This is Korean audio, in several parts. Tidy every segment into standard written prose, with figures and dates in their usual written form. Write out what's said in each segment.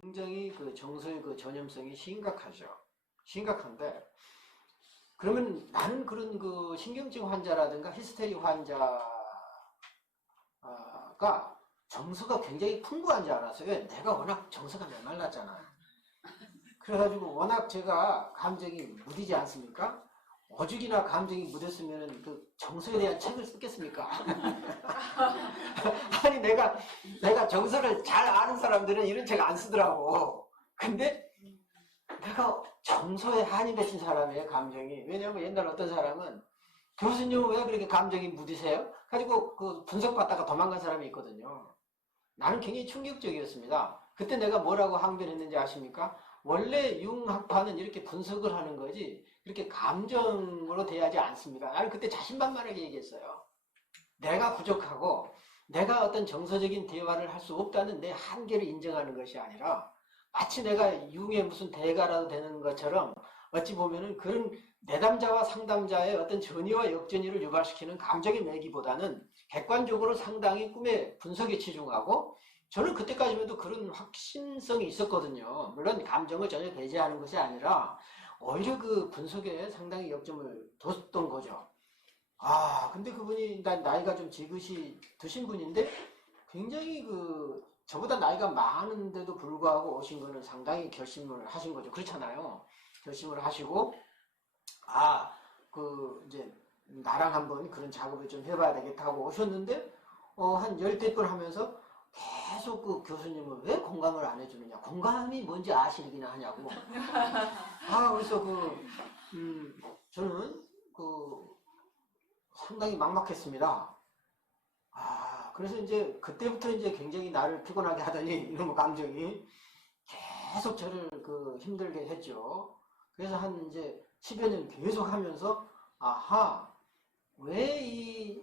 굉장히 그 정서의 그 전염성이 심각하죠. 심각한데, 그러면 나는 그런 그 신경증 환자라든가 히스테리 환자가 정서가 굉장히 풍부한 줄 알았어요. 왜? 내가 워낙 정서가 메말랐잖아. 그래가지고 워낙 제가 감정이 무디지 않습니까? 오죽이나 감정이 묻었으면 그 정서에 대한 책을 쓰겠습니까? 아니, 내가 정서를 잘 아는 사람들은 이런 책 안 쓰더라고. 근데 내가 정서에 한이 맺힌 사람이에요, 감정이. 왜냐면 옛날 어떤 사람은 교수님은 왜 그렇게 감정이 무디세요? 가지고 그 분석받다가 도망간 사람이 있거든요. 나는 굉장히 충격적이었습니다. 그때 내가 뭐라고 항변했는지 아십니까? 원래 융학파는 이렇게 분석을 하는 거지 그렇게 감정으로 대하지 않습니다. 나는 그때 자신만만하게 얘기했어요. 내가 부족하고 내가 어떤 정서적인 대화를 할 수 없다는 내 한계를 인정하는 것이 아니라 마치 내가 융의 무슨 대가라도 되는 것처럼 어찌 보면은 그런 내담자와 상담자의 어떤 전이와 역전이를 유발시키는 감정의 매기보다는 객관적으로 상당히 꿈의 분석에 치중하고 저는 그때까지만 해도 그런 확신성이 있었거든요. 물론 감정을 전혀 배제하는 것이 아니라 오히려 그 분석에 상당히 역점을 뒀던 거죠. 근데 그분이 나이가 좀 지긋이 드신 분인데 굉장히 저보다 나이가 많은데도 불구하고 오신 거는 상당히 결심을 하신 거죠. 그렇잖아요. 결심을 하시고, 이제, 나랑 한번 그런 작업을 좀 해봐야 되겠다 하고 오셨는데, 한 열댓 번 하면서 계속 그 교수님은 왜 공감을 안 해주느냐. 공감이 뭔지 아시기나 하냐고. 그래서 저는 상당히 막막했습니다. 그래서 이제 그때부터 이제 굉장히 나를 피곤하게 하더니 이놈의 감정이 계속 저를 힘들게 했죠. 그래서 한 이제 10여 년 계속 하면서 왜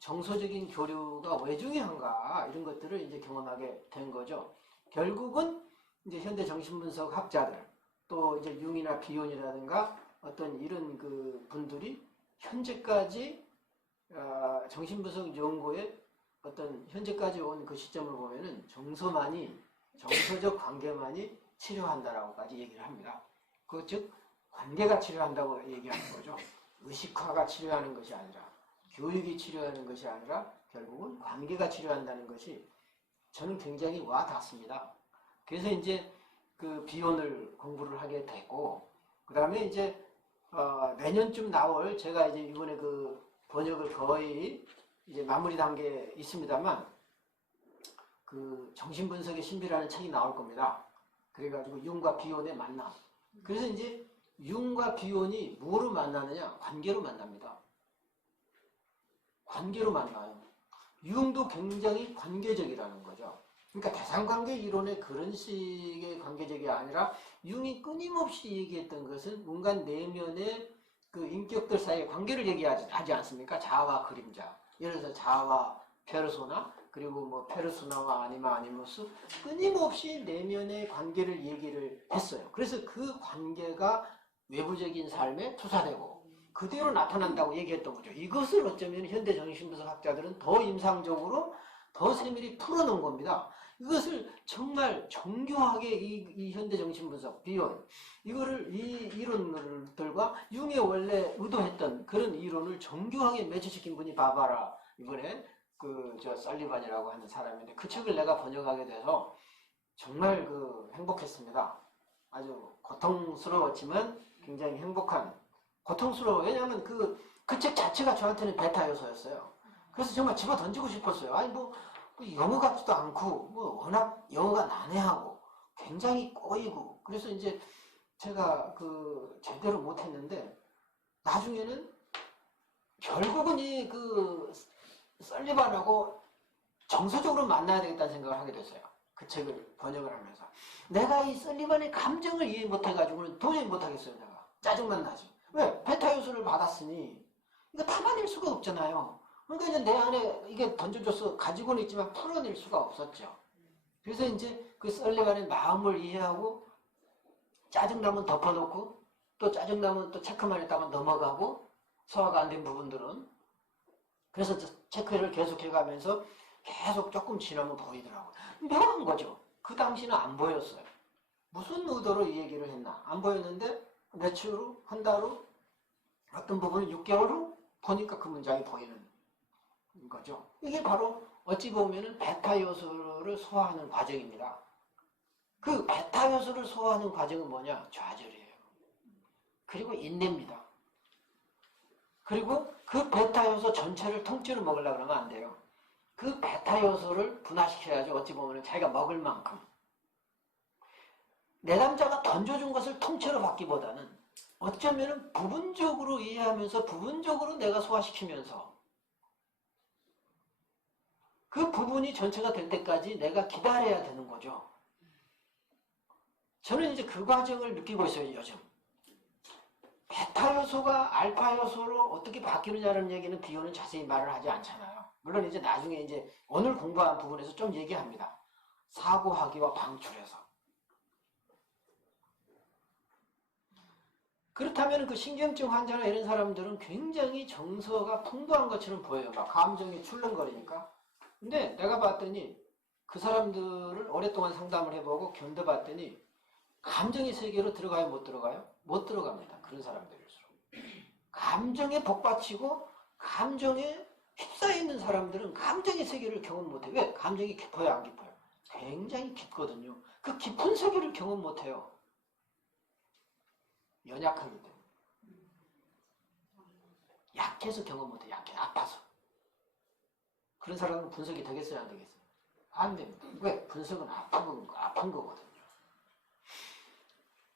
정서적인 교류가 왜 중요한가 이런 것들을 이제 경험하게 된 거죠. 결국은 이제 현대 정신분석 학자들 또 이제 융이나 비욘이라든가 어떤 이런 분들이 현재까지 정신분석 연구의 어떤 현재까지 온 그 시점을 보면은 정서적 관계만이 치료한다라고까지 얘기를 합니다. 즉 관계가 치료한다고 얘기하는 거죠. 의식화가 치료하는 것이 아니라 교육이 치료하는 것이 아니라 결국은 관계가 치료한다는 것이 저는 굉장히 와 닿습니다. 그래서 이제 비혼을 공부를 하게 됐고 그 다음에 이제 내년쯤 나올 제가 이제 이번에 번역을 거의 이제 마무리 단계에 있습니다만 정신분석의 신비라는 책이 나올 겁니다. 그래가지고 융과 비혼의 만남. 그래서 이제 융과 비혼이 뭐로 만나느냐? 관계로 만납니다. 관계로 만나요. 융도 굉장히 관계적이라는 거죠. 그러니까 대상관계 이론의 그런 식의 관계적이 아니라 융이 끊임없이 얘기했던 것은 인간 내면의 인격들 사이의 관계를 얘기하지 않습니까? 자아와 그림자. 예를 들어서 자아와 페르소나, 그리고 뭐 페르소나와 아니마니무스, 끊임없이 내면의 관계를 얘기를 했어요. 그래서 그 관계가 외부적인 삶에 투사되고 그대로 나타난다고 얘기했던 거죠. 이것을 어쩌면 현대 정신분석 학자들은 더 임상적으로 더 세밀히 풀어놓은 겁니다. 이것을 정말 정교하게 이 현대 정신분석, 비혼, 이거를 이 이론들과 융의 원래 의도했던 그런 이론을 정교하게 매치시킨 분이 바바라, 이번에 살리반이라고 하는 사람인데 그 책을 내가 번역하게 돼서 정말 행복했습니다. 아주 고통스러웠지만 굉장히 고통스러워. 왜냐하면 그 책 자체가 저한테는 베타 요소였어요. 그래서 정말 집어 던지고 싶었어요. 영어 같지도 않고, 워낙 영어가 난해하고, 굉장히 꼬이고, 그래서 이제 제가 제대로 못했는데, 나중에는 결국은 설리반하고 정서적으로 만나야 되겠다는 생각을 하게 됐어요. 그 책을 번역을 하면서. 내가 이 설리반의 감정을 이해 못해가지고는 도저히 못하겠어요, 내가. 짜증만 나죠. 왜? 베타 요소를 받았으니, 이거 타아낼 수가 없잖아요. 그러니까 이제 내 안에 이게 던져줘서 가지고는 있지만 풀어낼 수가 없었죠. 그래서 이제 설리반의 마음을 이해하고, 짜증나면 덮어놓고, 또 짜증나면 또 체크만 했다면 넘어가고, 소화가 안 된 부분들은. 그래서 체크를 계속 해가면서 계속 조금 지나면 보이더라고요. 묘한 거죠. 그 당시는 안 보였어요. 무슨 의도로 이 얘기를 했나? 안 보였는데 며칠 후, 한 달 후, 어떤 부분은 6개월 후 보니까 그 문장이 보이는 거죠. 이게 바로 어찌 보면은 베타 요소를 소화하는 과정입니다. 그 베타 요소를 소화하는 과정은 뭐냐? 좌절이에요. 그리고 인내입니다. 그리고 그 베타 요소 전체를 통째로 먹으려고 그러면 안 돼요. 그 베타 요소를 분화시켜야지 어찌 보면 자기가 먹을 만큼. 내담자가 던져준 것을 통째로 받기보다는 어쩌면 부분적으로 이해하면서 부분적으로 내가 소화시키면서 그 부분이 전체가 될 때까지 내가 기다려야 되는 거죠. 저는 이제 그 과정을 느끼고 있어요, 요즘. 베타 요소가 알파 요소로 어떻게 바뀌느냐는 얘기는 비오는 자세히 말을 하지 않잖아요. 물론 이제 나중에 이제 오늘 공부한 부분에서 좀 얘기합니다. 사고하기와 방출해서. 그렇다면 그 신경증 환자나 이런 사람들은 굉장히 정서가 풍부한 것처럼 보여요. 막 감정이 출렁거리니까. 근데 내가 봤더니 그 사람들을 오랫동안 상담을 해보고 견뎌봤더니 감정의 세계로 들어가요? 못 들어가요? 못 들어갑니다. 그런 사람들일수록. 감정에 복받치고 감정에 휩싸여 있는 사람들은 감정의 세계를 경험 못해요. 왜? 감정이 깊어요? 안 깊어요? 굉장히 깊거든요. 그 깊은 세계를 경험 못해요. 연약하기 때문에. 약해서 경험 못해요. 약해. 아파서. 그런 사람은 분석이 되겠어요? 안 되겠어요? 안 됩니다. 왜? 분석은 아픈 거거든요.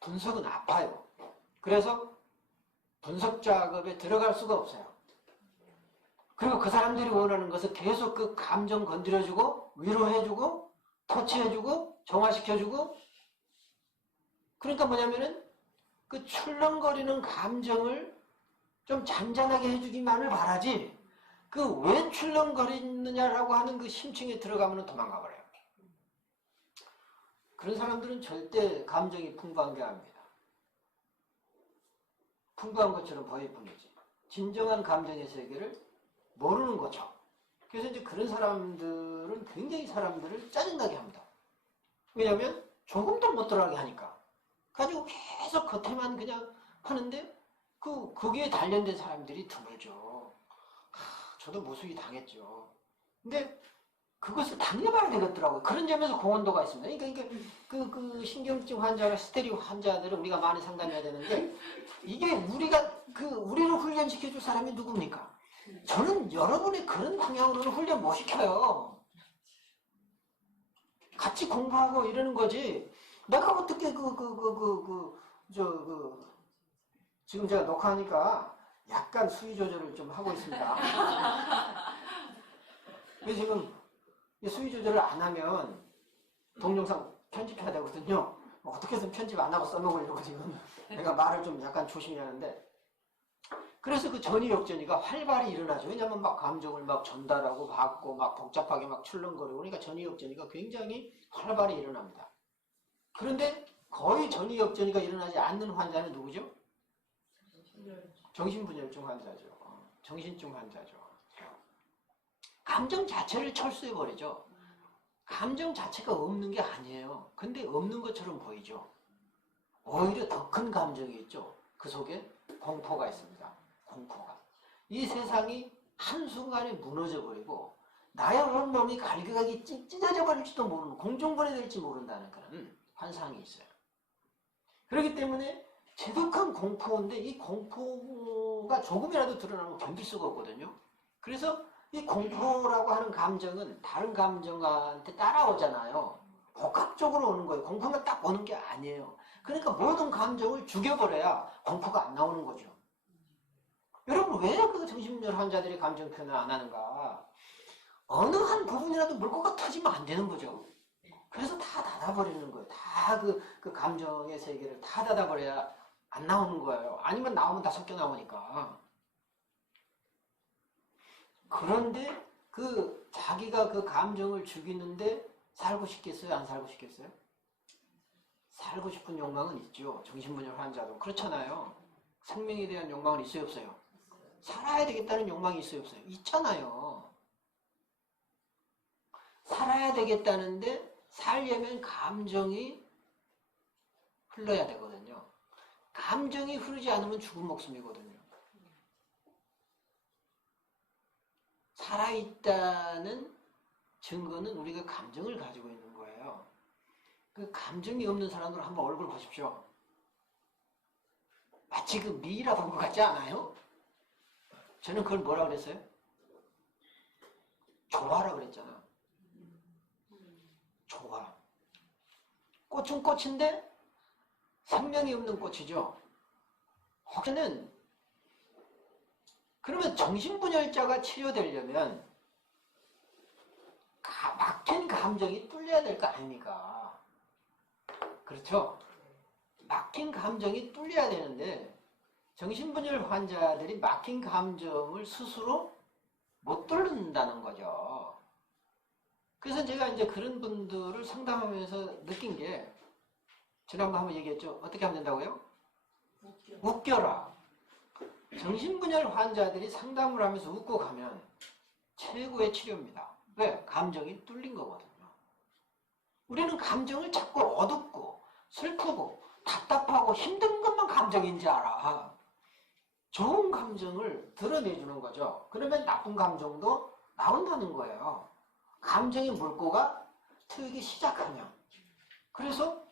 분석은 아파요. 그래서 분석 작업에 들어갈 수가 없어요. 그리고 그 사람들이 원하는 것은 계속 그 감정 건드려주고 위로해주고 터치해주고 정화시켜주고 그러니까 뭐냐면은 그 출렁거리는 감정을 좀 잔잔하게 해주기만을 바라지 그 왜 출렁거리느냐라고 하는 그 심층에 들어가면 도망가 버려요. 그런 사람들은 절대 감정이 풍부한 게 아닙니다. 풍부한 것처럼 보일 뿐이지. 진정한 감정의 세계를 모르는 거죠. 그래서 이제 그런 사람들은 굉장히 사람들을 짜증나게 합니다. 왜냐하면 조금도 못 들어가게 하니까. 가지고 계속 겉에만 그냥 하는데 거기에 단련된 사람들이 드물죠. 저도 무수히 당했죠. 근데 그것을 당해봐야 되겠더라고요. 그런 점에서 공헌도가 있습니다. 그러니까 그 신경증 환자나 히스테리 환자들은 우리가 많이 상담해야 되는데 이게 우리를 훈련시켜줄 사람이 누굽니까? 저는 여러분의 그런 방향으로는 훈련 못 시켜요. 같이 공부하고 이러는 거지. 내가 어떻게 지금 제가 녹화하니까 약간 수위 조절을 좀 하고 있습니다. 그래서 지금 수위 조절을 안 하면 동영상 편집해야 되거든요. 어떻게 해서 편집 안 하고 써먹으려고 지금 내가 말을 좀 약간 조심히 하는데 그래서 그 전이 역전이가 활발히 일어나죠. 왜냐하면 막 감정을 막 전달하고 받고 막 복잡하게 막 출렁거리고 그러니까 전이 역전이가 굉장히 활발히 일어납니다. 그런데 거의 전이 역전이가 일어나지 않는 환자는 누구죠? 정신분열증 환자죠. 정신증 환자죠. 감정 자체를 철수해버리죠. 감정 자체가 없는 게 아니에요. 근데 없는 것처럼 보이죠. 오히려 더 큰 감정이 있죠. 그 속에 공포가 있습니다. 공포가. 이 세상이 한순간에 무너져버리고 나의 온몸이 갈기갈기 찢어져 버릴지도 모르는 공중분해될지 모른다는 그런 환상이 있어요. 그렇기 때문에 제독한 공포인데 이 공포가 조금이라도 드러나면 견딜 수가 없거든요. 그래서 이 공포라고 하는 감정은 다른 감정한테 따라오잖아요. 복합적으로 오는 거예요. 공포만 딱 오는 게 아니에요. 그러니까 모든 감정을 죽여버려야 공포가 안 나오는 거죠. 여러분 왜 그 정신분열 환자들이 감정 표현을 안 하는가? 어느 한 부분이라도 물꼬가 터지면 안 되는 거죠. 그래서 다 닫아버리는 거예요. 다 그 감정의 세계를 다 닫아버려야 안 나오는 거예요. 아니면 나오면 다 섞여 나오니까. 그런데 자기가 그 감정을 죽이는데 살고 싶겠어요? 안 살고 싶겠어요? 살고 싶은 욕망은 있죠. 정신분열 환자도. 그렇잖아요. 생명에 대한 욕망은 있어요? 없어요? 살아야 되겠다는 욕망이 있어요? 없어요? 있잖아요. 살아야 되겠다는데 살려면 감정이 흘러야 되거든요. 감정이 흐르지 않으면 죽은 목숨이거든요. 살아있다는 증거는 우리가 감정을 가지고 있는 거예요. 그 감정이 없는 사람들 한번 얼굴 보십시오. 마치 그 미이라 본 것 같지 않아요? 저는 그걸 뭐라 그랬어요? 조화라 그랬잖아. 조화. 꽃은 꽃인데 생명이 없는 꽃이죠. 혹시는 그러면 정신분열자가 치료되려면 막힌 감정이 뚫려야 될 거 아닙니까? 그렇죠? 막힌 감정이 뚫려야 되는데 정신분열 환자들이 막힌 감정을 스스로 못 뚫는다는 거죠. 그래서 제가 이제 그런 분들을 상담하면서 느낀 게 지난번 한번 얘기했죠. 어떻게 하면 된다고요? 웃겨라. 정신분열 환자들이 상담을 하면서 웃고 가면 최고의 치료입니다. 왜? 감정이 뚫린 거거든요. 우리는 감정을 자꾸 어둡고 슬프고 답답하고 힘든 것만 감정인 줄 알아. 좋은 감정을 드러내주는 거죠. 그러면 나쁜 감정도 나온다는 거예요. 감정의 물꼬가 트이기 시작하면. 그래서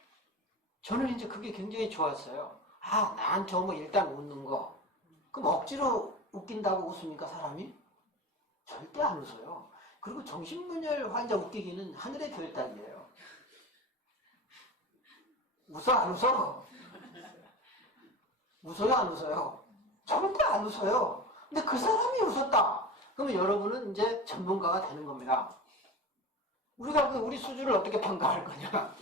저는 이제 그게 굉장히 좋았어요. 아, 나한테 오면 일단 웃는 거. 그럼 억지로 웃긴다고 웃습니까, 사람이? 절대 안 웃어요. 그리고 정신분열 환자 웃기기는 하늘의 별 따기예요. 웃어, 안 웃어? 웃어요, 안 웃어요? 절대 안 웃어요. 근데 그 사람이 웃었다. 그러면 여러분은 이제 전문가가 되는 겁니다. 우리가 우리 수준을 어떻게 평가할 거냐.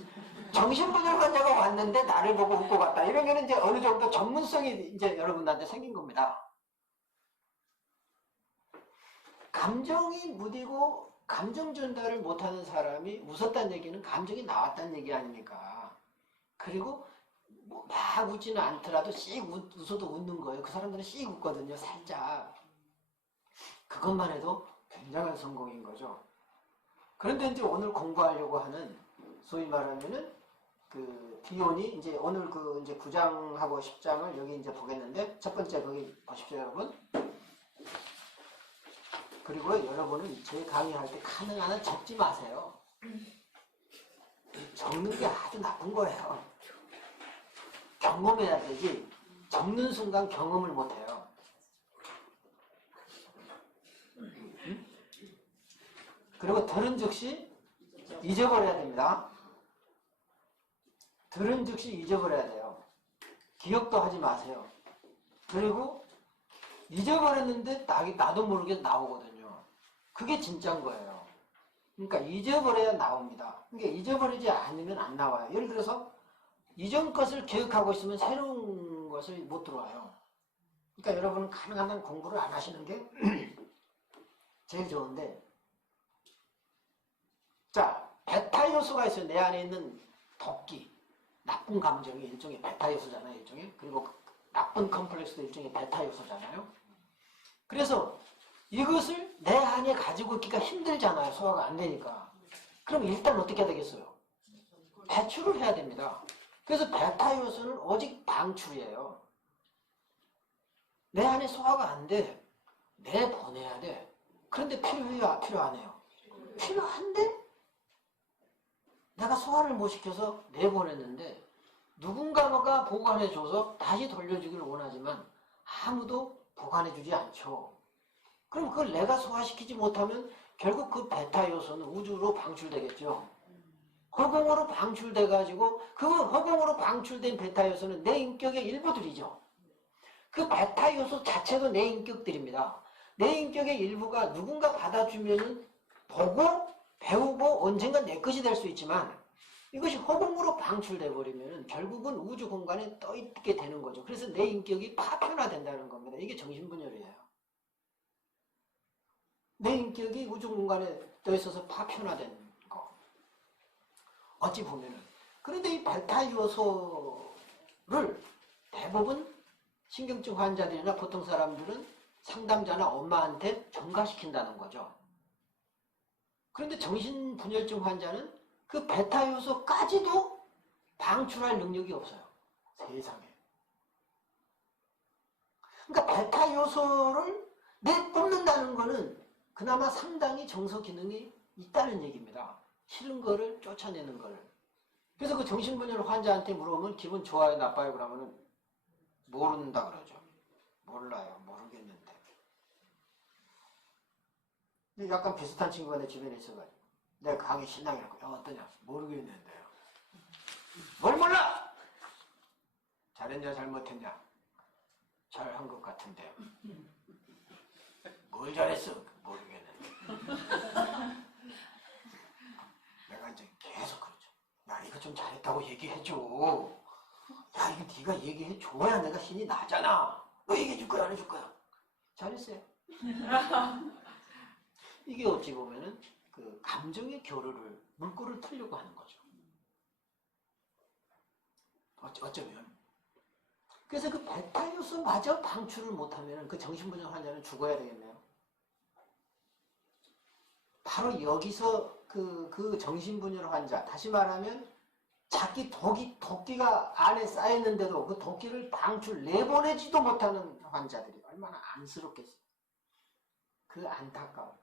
정신분열 환자가 왔는데 나를 보고 웃고 갔다. 이런 거는 이제 어느 정도 전문성이 이제 여러분한테 생긴 겁니다. 감정이 무디고 감정 전달을 못하는 사람이 웃었다는 얘기는 감정이 나왔다는 얘기 아닙니까? 그리고 뭐 막 웃지는 않더라도 씩 웃어도 웃는 거예요. 그 사람들은 씩 웃거든요. 살짝. 그것만 해도 굉장한 성공인 거죠. 그런데 이제 오늘 공부하려고 하는 소위 말하면은 그 비혼이 이제 오늘 그 이제 9장하고 10장을 여기 이제 보겠는데 첫 번째 거기 보십시오, 여러분. 그리고 여러분은 제 강의할 때 가능한 한 적지 마세요. 적는 게 아주 나쁜 거예요. 경험해야 되지 적는 순간 경험을 못해요. 응? 그리고 들은 즉시 잊어버려야 됩니다. 들은 즉시 잊어버려야 돼요. 기억도 하지 마세요. 그리고 잊어버렸는데 나도 모르게 나오거든요. 그게 진짜인 거예요. 그러니까 잊어버려야 나옵니다. 그러니까 잊어버리지 않으면 안 나와요. 예를 들어서 이전 것을 기억하고 있으면 새로운 것을 못 들어와요. 그러니까 여러분은 가능한 한 공부를 안 하시는 게 제일 좋은데, 자, 베타 요소가 있어요. 내 안에 있는 덕기, 나쁜 감정이 일종의 베타 요소잖아요. 일종의. 그리고 나쁜 컴플렉스도 일종의 베타 요소잖아요. 그래서 이것을 내 안에 가지고 있기가 힘들잖아요. 소화가 안 되니까. 그럼 일단 어떻게 해야 되겠어요? 배출을 해야 됩니다. 그래서 베타 요소는 오직 방출이에요. 내 안에 소화가 안 돼. 내보내야 돼. 그런데 필요해요? 필요 안 해요? 필요한데? 내가 소화를 못 시켜서 내보냈는데 누군가가 보관해줘서 다시 돌려주기를 원하지만 아무도 보관해주지 않죠. 그럼 그걸 내가 소화시키지 못하면 결국 그 베타 요소는 우주로 방출되겠죠. 허공으로 방출돼가지고 그 허공으로 방출된 베타 요소는 내 인격의 일부들이죠. 그 베타 요소 자체도 내 인격들입니다. 내 인격의 일부가 누군가 받아주면은 보고 배우고 언젠가 내 것이 될 수 있지만 이것이 허공으로 방출돼 버리면은 결국은 우주 공간에 떠 있게 되는 거죠. 그래서 내 인격이 파편화된다는 겁니다. 이게 정신분열이에요. 내 인격이 우주 공간에 떠 있어서 파편화된 거. 어찌 보면은. 그런데 이 베타 요소를 대부분 신경증 환자들이나 보통 사람들은 상담자나 엄마한테 전가시킨다는 거죠. 그런데 정신분열증 환자는 그 베타 요소까지도 방출할 능력이 없어요. 세상에. 그러니까 베타 요소를 내뿜는다는 거는 그나마 상당히 정서 기능이 있다는 얘기입니다. 싫은 거를 쫓아내는 거를. 그래서 그 정신분열 환자한테 물어보면 기분 좋아요, 나빠요? 그러면은 모른다 그러죠. 몰라요, 모르겠는데. 근데 약간 비슷한 친구가 내 주변에 있어가지고 내가 강의 신나게 하고 어떠냐? 모르겠는데요. 뭘 몰라? 잘했냐 잘못했냐? 잘한 것 같은데요. 뭘 잘했어? 모르겠는데. 내가 이제 계속 그러죠. 야, 이거 좀 잘했다고 얘기해줘. 야, 이거 네가 얘기해줘야 내가 신이 나잖아. 너 얘기해줄 거야, 안 해줄 거야? 잘했어요. 이게 어찌 보면은 그 감정의 교류를, 물꼬를 틀려고 하는 거죠. 어쩌면. 그래서 그 베타 요소마저 방출을 못하면 그 정신분열 환자는 죽어야 되겠네요. 바로 여기서 그 정신분열 환자, 다시 말하면 자기 도끼가 안에 쌓였는데도 그 도끼를 내보내지도 못하는 환자들이 얼마나 안쓰럽겠어요. 그 안타까움.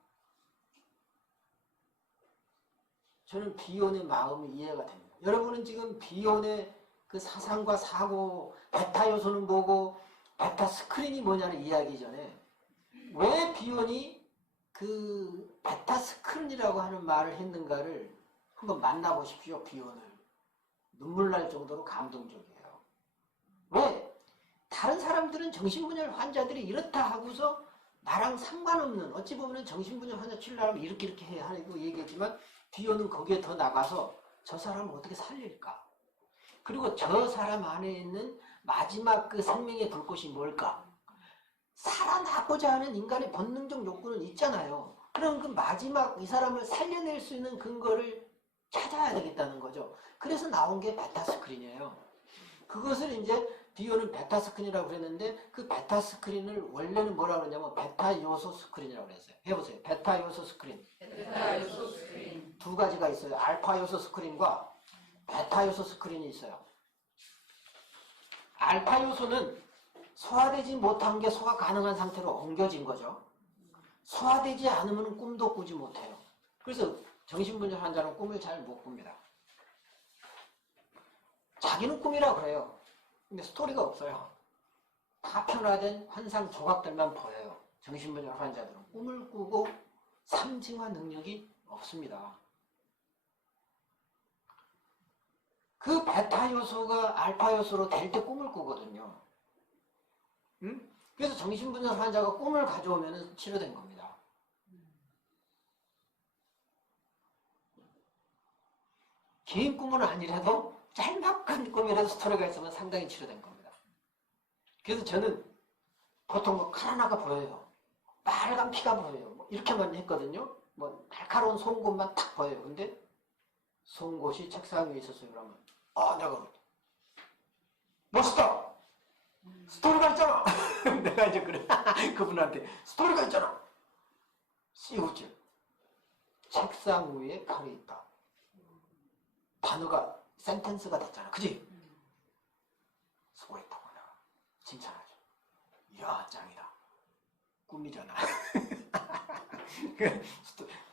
저는 비혼의 마음이 이해가 됩니다. 여러분은 지금 비혼의 그 사상과 사고, 베타 요소는 뭐고, 베타 스크린이 뭐냐는 이야기 전에 왜 비혼이 그 베타 스크린이라고 하는 말을 했는가를 한번 만나보십시오. 비혼을. 눈물 날 정도로 감동적이에요. 왜? 다른 사람들은 정신분열 환자들이 이렇다 하고서 나랑 상관없는, 어찌 보면 정신분열 환자 치료하면 이렇게 해야 하고 얘기했지만 비혼은 거기에 더 나가서 저 사람을 어떻게 살릴까? 그리고 저 사람 안에 있는 마지막 그 생명의 불꽃이 뭘까? 살아나고자 하는 인간의 본능적 욕구는 있잖아요. 그럼 그 마지막 이 사람을 살려낼 수 있는 근거를 찾아야 되겠다는 거죠. 그래서 나온 게 베타 스크린이에요. 그것을 이제 비오는 베타 스크린이라고 그랬는데 그 베타 스크린을 원래는 뭐라고 그러냐면 베타 요소 스크린이라고 그랬어요. 해보세요. 베타 요소 스크린. 베타 요소 스크린. 두 가지가 있어요. 알파 요소 스크린과 베타 요소 스크린이 있어요. 알파 요소는 소화되지 못한 게 소화 가능한 상태로 옮겨진 거죠. 소화되지 않으면 꿈도 꾸지 못해요. 그래서 정신분열 환자는 꿈을 잘 못 꿉니다. 자기는 꿈이라고 그래요. 근데 스토리가 없어요. 파편화된 환상 조각들만 보여요. 정신분열 환자들은 꿈을 꾸고 상징화 능력이 없습니다. 그 베타 요소가 알파 요소로 될 때 꿈을 꾸거든요. 응? 그래서 정신분열 환자가 꿈을 가져오면 치료된 겁니다. 긴 꿈은 아니라도 짤막한 꿈이라도 스토리가 있으면 상당히 치료된 겁니다. 그래서 저는 보통 뭐 칼 하나가 보여요. 빨간 피가 보여요. 뭐 이렇게만 했거든요. 뭐 날카로운 송곳만 탁 보여요. 근데 송곳이 책상 위에 있었어요. 그러면 내가 멋있다. 스토리가 있잖아. 내가 이제 그래 그분한테 스토리가 있잖아. 씨우질. 책상 위에 칼이 있다. 단어가 센텐스가 됐잖아. 그지? 수고했다고 내가 칭찬하죠. 이야 짱이다. 꿈이잖아.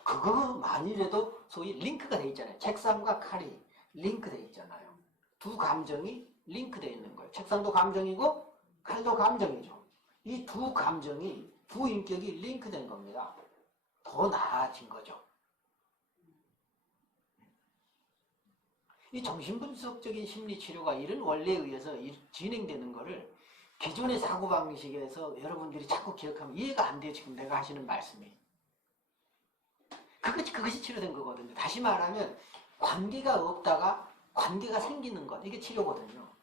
그거만이라도 소위 링크가 돼 있잖아요. 책상과 칼이 링크돼 있잖아요. 두 감정이 링크되어 있는 거예요. 책상도 감정이고 칼도 감정이죠. 이 두 감정이, 두 인격이 링크된 겁니다. 더 나아진 거죠. 이 정신분석적인 심리치료가 이런 원리에 의해서 진행되는 거를 기존의 사고방식에서 여러분들이 자꾸 기억하면 이해가 안 돼요. 지금 내가 하시는 말씀이. 그것이 치료된 거거든요. 다시 말하면 관계가 없다가 관계가 생기는 것. 이게 치료거든요.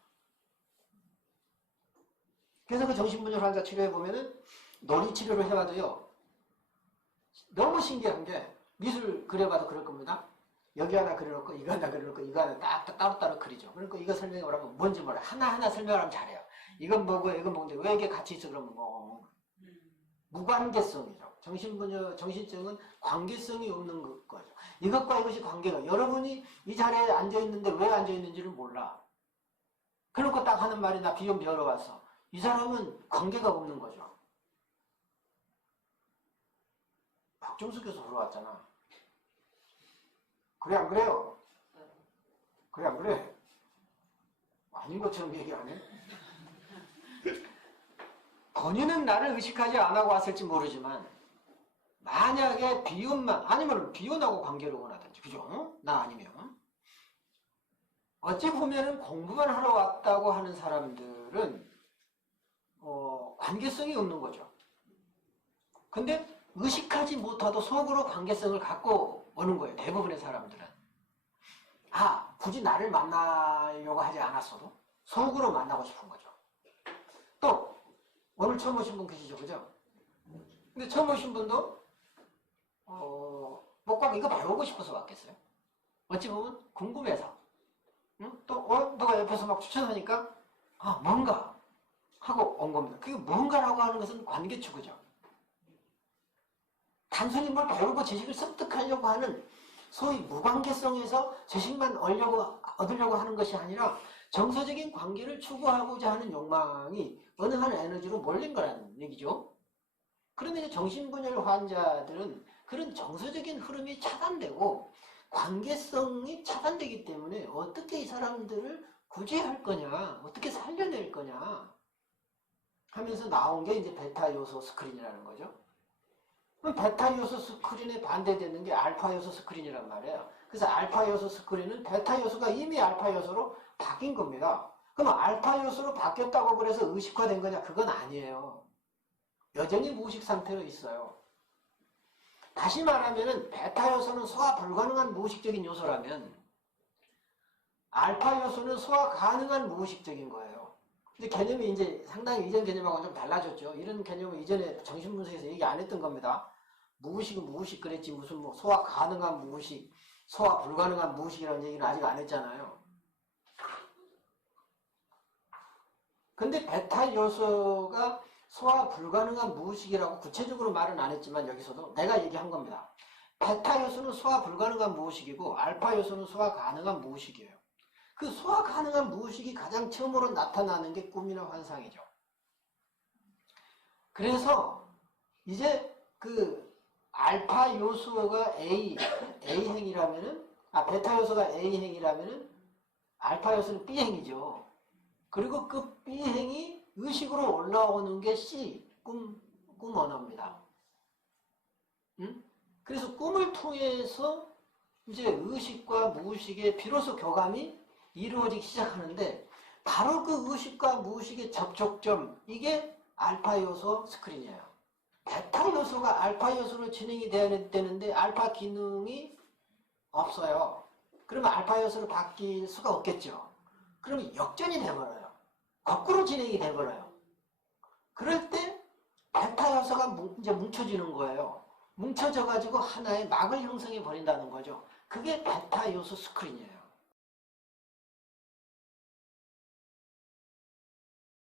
그래서 그 정신분열 환자 치료해보면은 놀이치료를 해봐도요. 너무 신기한 게 미술 그려봐도 그럴 겁니다. 여기 하나 그려놓고 이거 하나 그려놓고 이거 하나 딱 따로따로 그리죠. 그러니까 이거 설명해보라면 뭔지 몰라. 하나하나 설명하면 잘해요. 이건 뭐고 이건 뭔데 왜 이게 같이 있어 그러면 뭐. 무관계성이죠. 정신증은 관계성이 없는 거죠. 이것과 이것이 관계가, 여러분이 이 자리에 앉아있는데 왜 앉아있는지를 몰라. 그러고 딱 하는 말이 나 비염 배우러 왔어. 이 사람은 관계가 없는 거죠. 박정수 교수 보러 왔잖아. 그래 안 그래요? 그래 안 그래? 아닌 것처럼 얘기 안 해? 본인은 나를 의식하지 안 하고 왔을지 모르지만 만약에 비혼만 아니면 비혼하고 관계를 원하든지, 그죠? 나 아니면 어찌 보면은 공부만 하러 왔다고 하는 사람들은 관계성이 없는 거죠. 근데 의식하지 못하도 속으로 관계성을 갖고 오는 거예요. 대부분의 사람들은. 굳이 나를 만나려고 하지 않았어도 속으로 만나고 싶은 거죠. 또 오늘 처음 오신 분 계시죠, 그죠? 근데 처음 오신 분도 꼭 이거 배우고 싶어서 왔겠어요? 어찌 보면 궁금해서. 응? 또 누가 옆에서 막 추천하니까 뭔가 하고 온 겁니다. 그게 뭔가라고 하는 것은 관계추구죠. 단순히 뭘 배우고 지식을 습득하려고 하는 소위 무관계성에서 지식만 얻으려고 하는 것이 아니라 정서적인 관계를 추구하고자 하는 욕망이 어느 한 에너지로 몰린 거라는 얘기죠. 그런데 정신분열 환자들은 그런 정서적인 흐름이 차단되고 관계성이 차단되기 때문에 어떻게 이 사람들을 구제할 거냐, 어떻게 살려낼 거냐 하면서 나온 게 이제 베타 요소 스크린이라는 거죠. 그럼 베타 요소 스크린에 반대되는 게 알파 요소 스크린이란 말이에요. 그래서 알파 요소 스크린은 베타 요소가 이미 알파 요소로 바뀐 겁니다. 그럼 알파 요소로 바뀌었다고 그래서 의식화된 거냐? 그건 아니에요. 여전히 무의식 상태로 있어요. 다시 말하면은 베타 요소는 소화 불가능한 무의식적인 요소라면 알파 요소는 소화 가능한 무의식적인 거예요. 근데 개념이 이제 상당히 이전 개념하고 좀 달라졌죠. 이런 개념은 이전에 정신분석에서 얘기 안 했던 겁니다. 무의식은 무의식 그랬지 무슨 뭐 소화 가능한 무의식, 소화 불가능한 무의식이라는 얘기는 아직 안 했잖아요. 근데 베타 요소가 소화 불가능한 무의식이라고 구체적으로 말은 안 했지만 여기서도 내가 얘기한 겁니다. 베타 요소는 소화 불가능한 무의식이고 알파 요소는 소화 가능한 무의식이에요. 그 소화 가능한 무의식이 가장 처음으로 나타나는 게 꿈이나 환상이죠. 그래서 이제 그 알파 요소가 A행이라면은 베타 요소가 A행이라면은 알파 요소는 B행이죠. 그리고 그 B행이 의식으로 올라오는 게 C, 꿈 언어입니다. 그래서 꿈을 통해서 이제 의식과 무의식의 비로소 교감이 이루어지기 시작하는데 바로 그 의식과 무의식의 접촉점, 이게 알파 요소 스크린이에요. 베타 요소가 알파 요소로 진행이 돼야 되는데 알파 기능이 없어요. 그러면 알파 요소로 바뀔 수가 없겠죠. 그러면 역전이 돼버려요. 거꾸로 진행이 돼버려요. 그럴 때 베타 요소가 이제 뭉쳐지는 거예요. 뭉쳐져 가지고 하나의 막을 형성해 버린다는 거죠. 그게 베타 요소 스크린이에요.